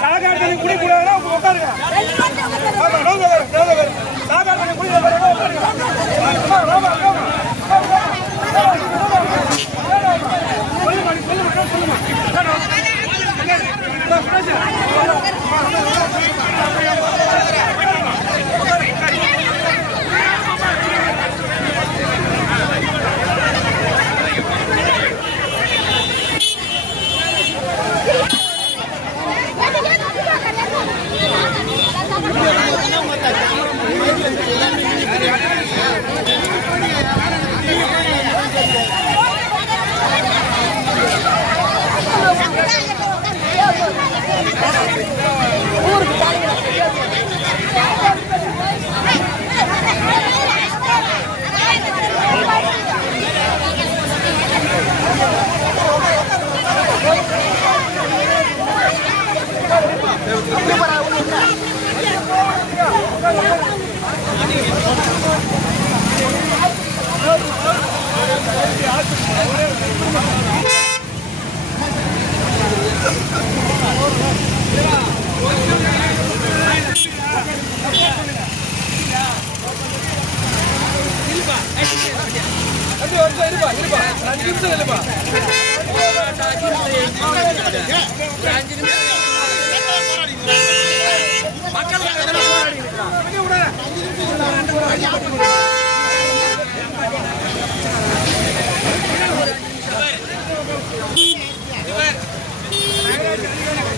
சாகாட்டத்தை குடிக்கூடாதுன்னா உட்காருங்க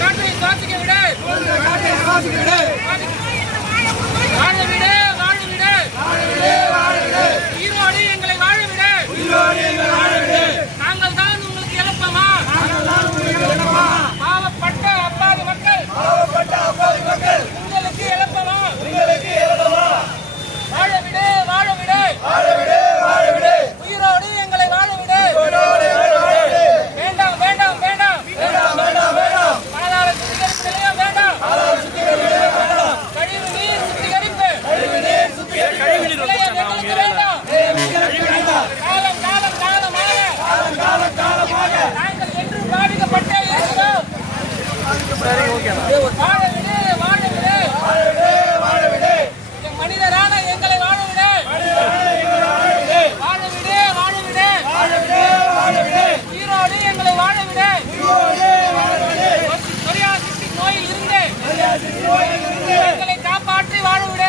காட்டை காத்துக்கு விடு. காட்டை காத்துக்கு விடு. மனிதரான எங்களை வாழவிட வாழவிட வாழவிட வாழவிட உயிரோடு எங்களை வாழவிட கொரியா சிஸ்டிக் நோயில் இருந்து எங்களை காப்பாற்றி வாழவிட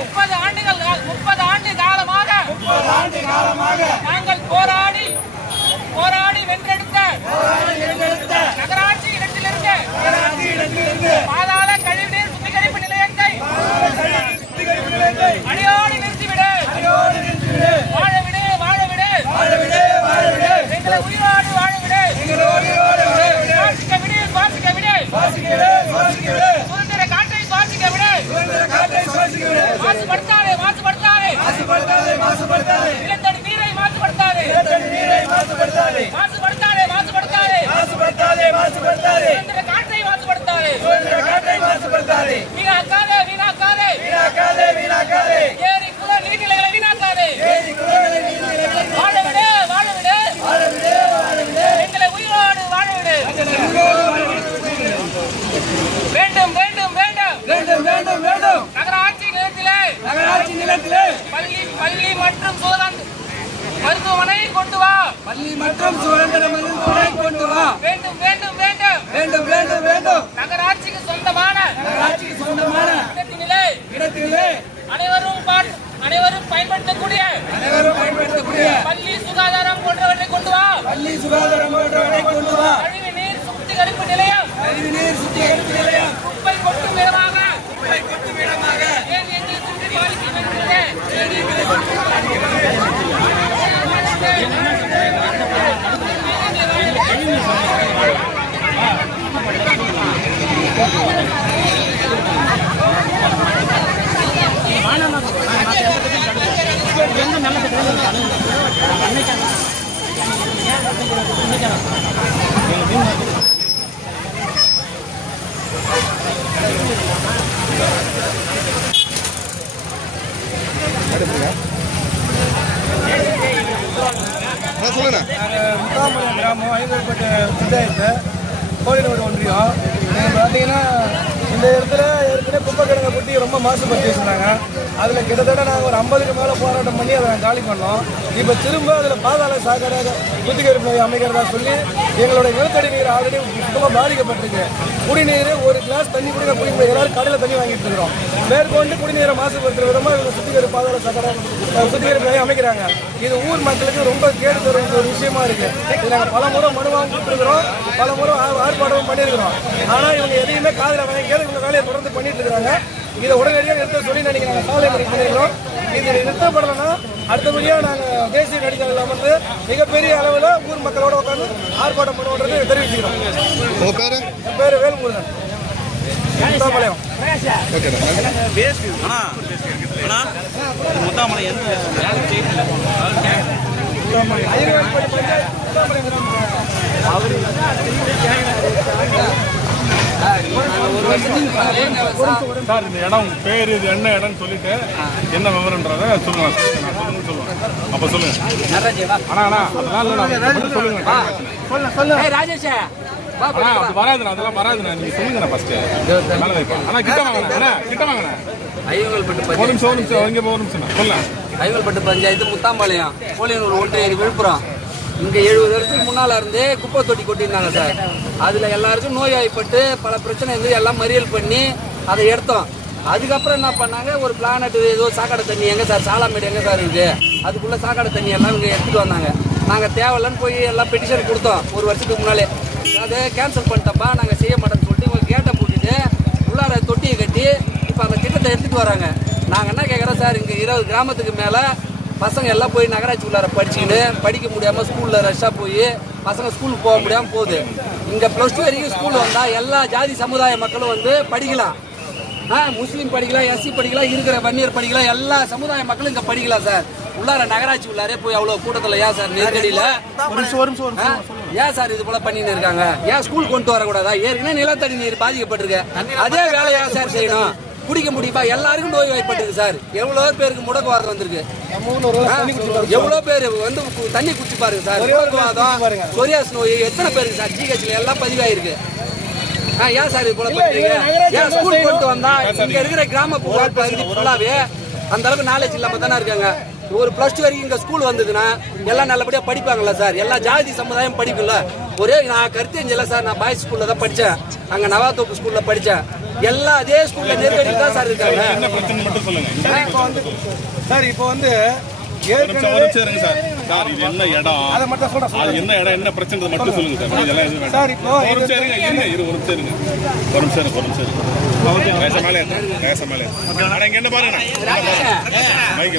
முப்பது ஆண்டுகள் முப்பது ஆண்டு காலமாக நாங்கள் மக்களை உயிரோடு வேண்டும் சுதந்திரம் துணை கொண்டு வா. வேண்டும் வேண்டும் வேண்டும். வேண்டும் வேண்டும் வேண்டும். நகராட்சிக்கு சொந்தமான நகராட்சிக்கு சொந்தமான இடத்திலே அனைவரும் அனைவரும் பயன்படுத்தக்கூடிய அனைவரும் பயன்படுத்தக்கூடிய பள்ளி சுகாதாரம் போன்றவற்றை கொண்டு வா. பள்ளி சுகாதாரம் போன்றவரை கொண்டு வா. கழிவு நீர் சுத்திகரிப்பு நிலையம். கழிவு நீர் சுத்திகரிப்பு நிலையம். குப்பை கொட்டும் இடமாக. குப்பை கொட்டும் இடமாக. ஏன் எங்களை சுற்றி பாதிக்கின்றது சொல்லுங்க. கிராமம் ஐநூறுபட்ட பஞ்சாயத்து கோழினோடு ஒன்றியம். நீங்கள் பார்த்தீங்கன்னா இந்த இடத்துல ஏற்கனவே குப்பை குட்டி ரொம்ப மாசுபடுத்தி வச்சுருந்தாங்க அதில் கிட்டத்தட்ட நாங்கள் ஒரு ஐம்பதுக்கு மேலே போராட்டம் பண்ணி அதை நாங்கள் காலி பண்ணோம். இப்போ திரும்ப அதில் பாதாள சாக்கடை குத்திகரிப்பு நோய் அமைக்கிறதா சொல்லி எங்களுடைய நிலத்தடி நீர் ஆல்ரெடி சுத்தமாக பாதிக்கப்பட்டிருக்கு. குடிநீர் ஒரு கிளாஸ் தண்ணி கூட குடிக்க எல்லாரும் கடையில் தண்ணி வாங்கிட்டு இருக்கிறோம். மேற்கொண்டு குடிநீரை மாசுபடுத்துற விதமாக இவங்க சுத்திகரிப்பு பாதாள சாக்கடை சுத்திகரிப்பு நோய் அமைக்கிறாங்க. இது ஊர் மக்களுக்கு ரொம்ப கேடு தரும் ஒரு விஷயமா இருக்கு. இது நாங்கள் பல முறை மனுவாகவும் கொடுத்துருக்கிறோம். பல முறை ஆர்ப்பாட்டமும் பண்ணியிருக்கிறோம். ஆனால் இவங்க எதையுமே காதில் வாங்கிக்காது இவங்க வேலையை தொடர்ந்து பண்ணிட்டு இருக்காங்க இதை உடனடியாக நிறுத்த சொல்லி நினைக்க நாங்கள் சாலை மறியல் பண்ணியிருக்கிறோம் இது நிறுத்தப்படலைன்னா அடுத்தபடியாக நாங்கள் தேசிய நடிகர்கள் அமர்ந்து மிகப்பெரிய அளவில் ஊர் மக்களோட உட்காந்து ஆர்ப்பாட்டம் பண்ணுவோன்றது தெரிவிச்சுக்கிறோம். உங்க பேரு? என் பேர் வேல்முருகன். பஞ்சாயத்து முத்தாம்பாளையம் கிராமம். சார் இந்த இடம் பேர் இது என்ன இடம்னு சொல்லிட்டு என்ன விவரன்றத சொல்லுங்க நான் சொல்லுங்க சொல்லுவேன். அப்ப சொல்லுங்க. அண்ணா அண்ணா அதெல்லாம் இல்லை சொல்லுங்க ஆச்சுண்ணே. ராஜேஷ். வராதுண்ணா அதெல்லாம் வராதுண்ணா நீங்க சொல்லுங்கண்ணா ஃபர்ஸ்ட் மேலே அண்ணா கிட்ட வாங்கண்ணா அண்ணா. கிட்ட வாங்கண்ணா ஐயங்கல்பட்டு ஒரு பஞ்சாயத்து நிமிஷம் ஒரு நிமிஷம் இங்கே ஒரு நிமிஷம் சொல்லலாம் ஐயங்கல்பட்டு பஞ்சாயத்து முத்தாம்பாளையம். கோழியனூர் ஒன்றிய விழுப்புரம். இங்கே எழுபது வருஷத்துக்கு முன்னால் இருந்தே குப்பை தொட்டி கொட்டியிருந்தாங்க சார். அதில் எல்லாருக்கும் நோய்வாய்ப்பட்டு பல பிரச்சனை இருந்து எல்லாம் மறியல் பண்ணி அதை எடுத்தோம். அதுக்கப்புறம் என்ன பண்ணாங்க ஒரு பிளானட் ஏதோ சாக்கடை தண்ணி எங்கே சார் சாலாமேடு எங்கே சார் இருக்குது? அதுக்குள்ளே சாக்கடை தண்ணி எல்லாம் இங்கே எடுத்துகிட்டு வந்தாங்க. நாங்கள் தேவையில்லன்னு போய் எல்லாம் பெட்டிஷன் கொடுத்தோம் ஒரு வருஷத்துக்கு முன்னாலே. அதை கேன்சல் பண்ணிட்டப்பா நாங்கள் செய்ய மாட்டோம்னு சொல்லிட்டு உங்கள் கேட்டை போட்டுட்டு உள்ளார தொட்டியை கட்டி இப்போ அந்த திட்டத்தை எடுத்துகிட்டு வராங்க. நாங்கள் என்ன கேட்குறோம் சார் இங்கே இருபது கிராமத்துக்கு மேலே பசங்க எல்லாம் போய் நகராட்சி உள்ளார படிச்சுக்கின்னு படிக்க முடியாமல் ஸ்கூலில் ரஷ்ஷாக போய் பசங்க ஸ்கூலுக்கு போக முடியாமல் போகுது. இங்கே ப்ளஸ் டூ வரைக்கும் ஸ்கூல் வந்தால் எல்லா ஜாதி சமுதாய மக்களும் வந்து படிக்கலாம். ஆ முஸ்லீம் படிக்கலாம் எஸ்சி படிக்கலாம் இருக்கிற வன்னியர் படிக்கலாம் எல்லா சமுதாய மக்களும் இங்கே படிக்கலாம் சார். உள்ளார நகராட்சி உள்ளாரே போய் அவ்வளோ கூட்டத்தில் ஏன் சார் நெருக்கடியில்? ஏன் சார் இது போல பண்ணின்னு இருக்காங்க? ஏன் ஸ்கூல் கொண்டு வரக்கூடாதா? ஏற்கனவே நிலத்தடி நீர் பாதிக்கப்பட்டிருக்கு. அதே வேலையா சார் செய்யணும். குடிக்க முடியுமா? எல்லாருக்கும் நோய் வாய்ப்பட்டிருக்கு சார். எவ்வளவு பேருக்கு முடக்குவாதம் வந்திருக்கு? ஆ? எவ்வளவு பேர் வந்து தண்ணி குடிச்சு பாருங்க சார். முடக்குவாதம் சொரியாஸ் நோய் எத்தனை பேருக்கு சார்? ஜிஹெச்ல எல்லாம் பதிவாயிருக்கு. ஆ, ஏன் சார் இது போல பண்றீங்க? ஏன் ஸ்கூல் கொண்டு வந்தா இங்க இருக்கிற கிராம புகார் பகுதி ஃபுல்லாவே அந்த அளவுக்கு நாலேஜ் இல்லாம தானே இருக்காங்க. ஒரு பிளஸ் டூ வரைக்கும் இங்க ஸ்கூல் வந்ததுன்னா எல்லாம் நல்லபடியா படிப்பாங்கல்ல சார். எல்லா ஜாதி சமுதாயம் படிக்கும்ல. ஒரே நான் கருத்தறிஞ்சல சார். நான் பாய்ஸ் ஸ்கூல்ல தான் படிச்சேன். அங்க நவாத்தோப்பு ஸ்கூல்ல படிச்சேன். எல்லாம் அதே ஸ்கூல்ல நெருக்கடி தான் சார் இருக்காங்க. என்ன பிரச்சனை மட்டும் சொல்லுங்க. இப்போ வந்து சார் இப்போ வந்து சார். சார் இது என்ன இடம்? அதை மட்டும் சொல்றேன் அது என்ன இடம் என்ன பிரச்சனை மட்டும் சொல்லுங்க சார். இதெல்லாம் எதுவும் சார் இப்போ ஒரு நிமிஷம் இருங்க இருங்க இரு ஒரு நிமிஷம் இருங்க. ஒரு நிமிஷம் இருங்க ஒரு நிமிஷம் இருங்க. மேலே மேலே என்ன பாருங்க மைக்கு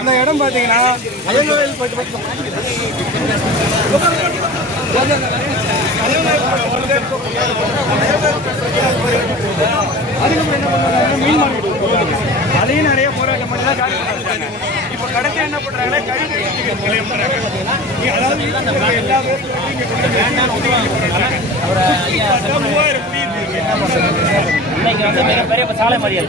இந்த இடம் பார்த்தீங்கன்னா அதுக்கப்புறம் என்ன பண்ணாங்க மீன் மார்க்கெட் அதையும் நிறைய போராட்டம் பண்ணி தான் காலி இப்போ கடைசி என்ன கழிவு நிலையம். இங்க அதாவது எல்லா மூவாயிரம் என்ன இன்னைக்கு வந்து மிகப்பெரிய சாலை மறியல்.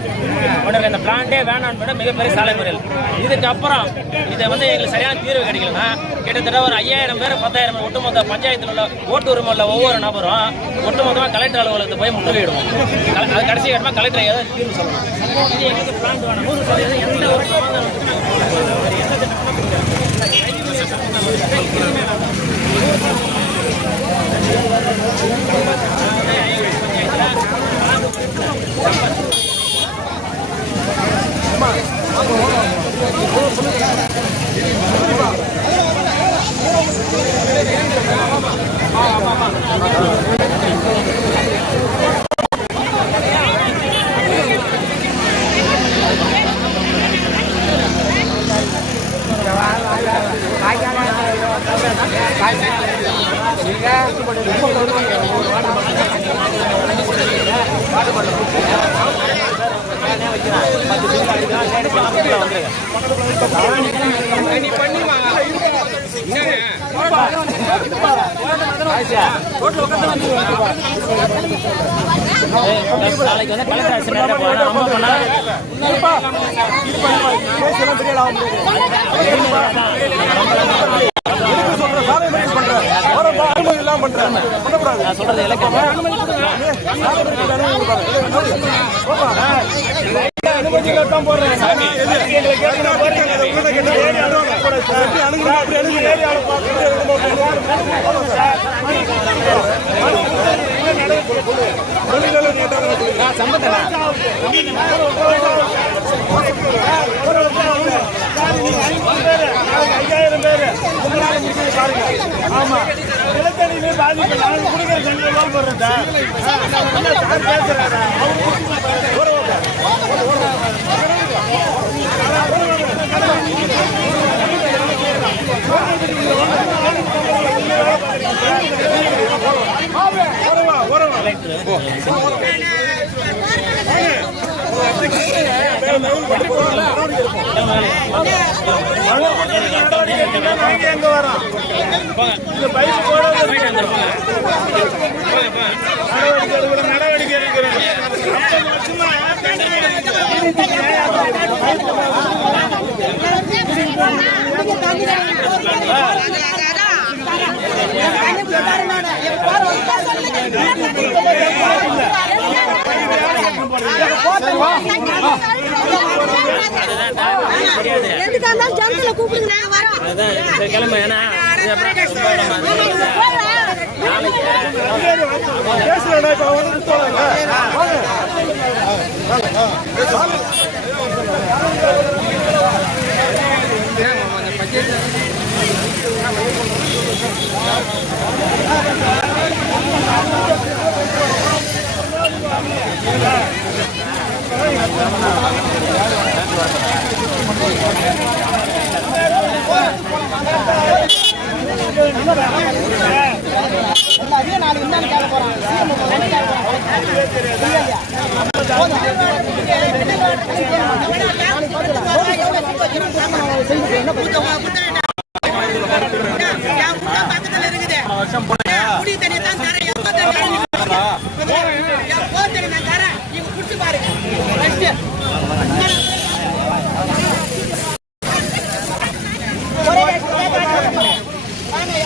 உடனே இந்த பிளான்டே வேணான்னு கூட மிகப்பெரிய சாலை மறியல். இதுக்கப்புறம் இதை வந்து எங்களுக்கு சரியான தீர்வு கிடைக்கலன்னா கிட்டத்தட்ட ஒரு ஐயாயிரம் பேர் பத்தாயிரம் பேர் ஒட்டுமொத்த பஞ்சாயத்தில் உள்ள ஓட்டு உரிமை உள்ள ஒவ்வொரு நபரும் ஒட்டுமொத்தமாக கலெக்டர் அலுவலகத்தை போய் முற்றுகையிடுவோம் அது கடைசி கட்டமாக கலெக்டர் ஏதாவது தீர்வு சொல்லணும். இது எங்களுக்கு பிளான் வேணும். நூறு சதவீதம் எந்த ஒரு சமாதானம் நாளைக்கு வந்து கலெக்டர் ஆஃபீஸ் நேரா போனா நான் சொல்றது போடுறேன் எப்படி அப்படி ஏரியாவில் ஐயாயிரம் பேரு. பாருங்க ஆமா நிலத்தடியிலே பாதிப்பு நாங்க கொடுக்குற தண்ணி எல்லாம் போடுறேன் பேசுறாரு அவர் வருவா வருவா நாங்க எங்க வரோம் இந்த பைப் போட நடவடிக்கை நடவடிக்கை எடுக்கிறோம் இருந்தாலும் ஜனத்துல கூப்பிடுங்க நாங்க வரோம் கிளம்பு ஏன்னா பேசுறேன் இப்ப வந்து நிறுத்துவாங்க. வாங்க. பக்கத்துல